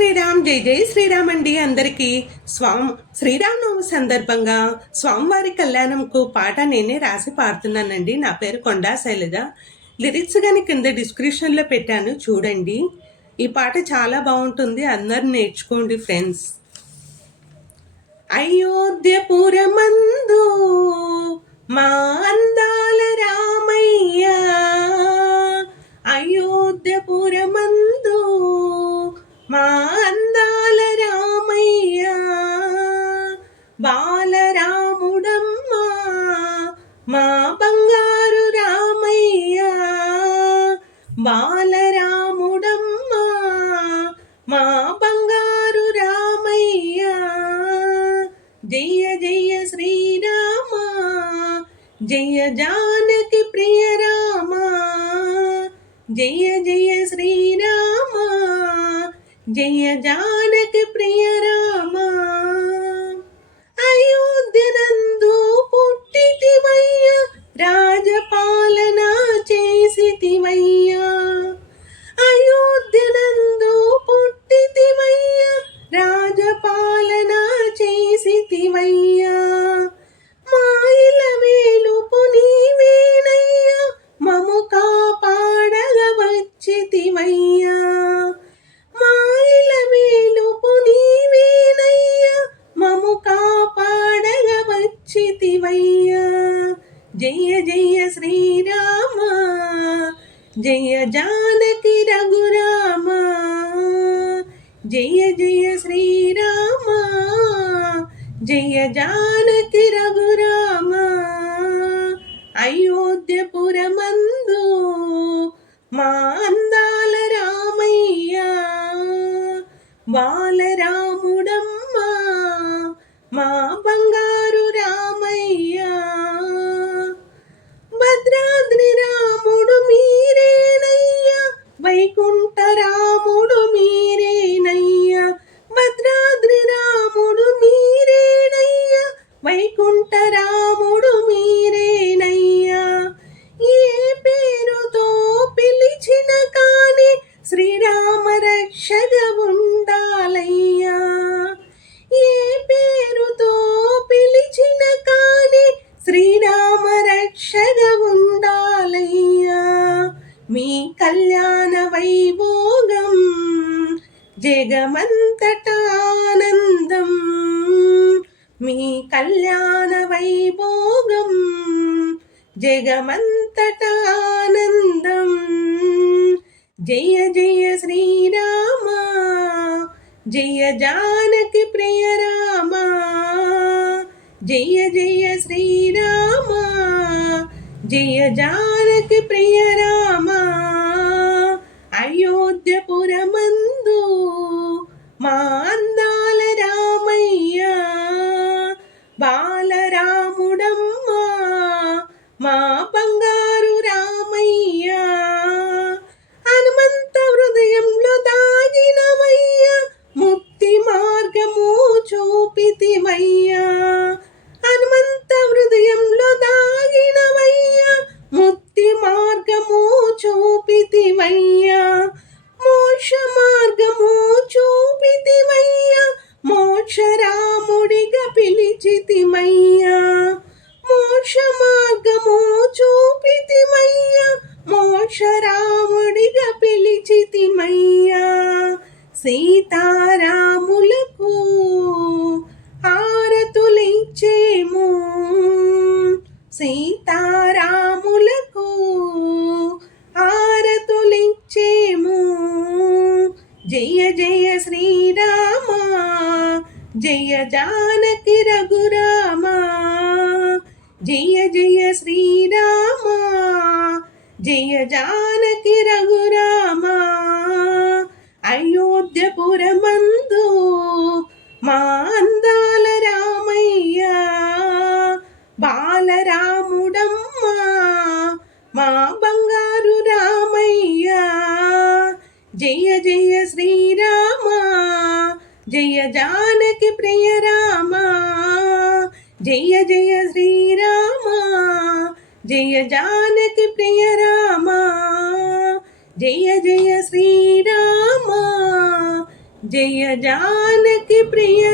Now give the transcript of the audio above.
శ్రీరామ్, జై జై శ్రీరామ్ అండి. అందరికీ శ్రీరామనవమి సందర్భంగా స్వామివారి కళ్యాణంకు పాట నేనే రాసి పాడుతున్నానండి. నా పేరు కొండా శైలజ. లిరిక్స్ కానీ కింద డిస్క్రిప్షన్లో పెట్టాను, చూడండి. ఈ పాట చాలా బాగుంటుంది, అందరు నేర్చుకోండి ఫ్రెండ్స్. అయోధ్యపురమందు మా అందాల రామయ్య, అయోధ్యపురమందు మా అందాల రామయ్య, బాలరాముడమ్మా మా బంగారు రామయ్య, బాలరాముడమ్మా మా బంగారు రామయ్య. జయ జయ శ్రీరామ, జయ జానకి ప్రియ రామ, జయ జయ శ్రీరామ, జయ జానకి ప్రియ రామ. అయోధ్యనందు పుట్టితివయ్య, రాజపాలన చేసితివయ్య, అయోధ్యనందు పుట్టితివయ్య, రాజపాలన చేసితివయ్య. మాయిల వేలుపు నీవేనయ్య, మము కాపాడగ వచ్చితివయ్య, మాయిల వేలుపు నీవేనయ్య, మము కాపాడగ వచ్చితివయ్య. జయ జయ శ్రీరామ, జయ జానకి రఘురామ, జయ జయ శ్రీరామ, జయ జానకి రఘురామ. అయోధ్యపురమందు మా అందాల రామయ్య, బాలరాముడమ్మా మా బంగారు రామయ్య. భద్రాద్రి రాముడు మీరేనయ్య, వైకుంఠ రాముడు మీరేనయ్య, భద్రాద్రి రాముడు మీరేనయ్య, వైకుంఠ రాముడు మీరేనయ్య. ఏ పేరుతో పిలిచిన కాని శ్రీరామ రక్షగ ఉండాలయ్యా, ఏ పేరుతో పిలిచిన కాని శ్రీరామ రక్షగ ఉండాలయ్యా. మీ కళ్యాణ వైభోగం జగమంతటానందం, మీ కళ్యాణ వైభోగం జగమంతటానందం. జయ జయ శ్రీరామ, జయ జానకి ప్రియ రామ, జయ జయ శ్రీరామ, జయ జానకి ప్రియ రామ. అయోధ్యపురమందు మా అందాల రామయ్య, బాలరాముడమ్మా మా బంగారు రామయ్య. హనుమంత హృదయంలో దాగినవయ్య, ముక్తి మార్గము చూపితివయ్య, హనుమంత హృదయంలో దాగినవయ్య, ముక్తి మార్గము చూపితివయ్య, మోక్ష మార్గము చూపితివయ్య, మోక్ష రాముడిగా పిలిచితివయ్య, మోక్ష మార్గము చూపితివయ్య, మోక్ష రాముడిగా పిలిచితివయ్య. సీతారాములకు హారతులిచ్చేము, సీతారాములకు హారతులిచ్చేము. జయ జయ శ్రీరామ, జయ జానకి రఘురామ, జయ జయ శ్రీరామ, జయ జానకి రఘురామ. అయోధ్యపురమందు మా అందాల రామయ్య, బాలరాముడమ్మా మా బంగారు రామయ్య. జయ జయ శ్రీరామ, జయ జానకి ప్రియ రామ, జయ జయ శ్రీరామ, జయ జానకి ప్రియ రామ, జయ జయ శ్రీరామ, జయ జానకి ప్రియ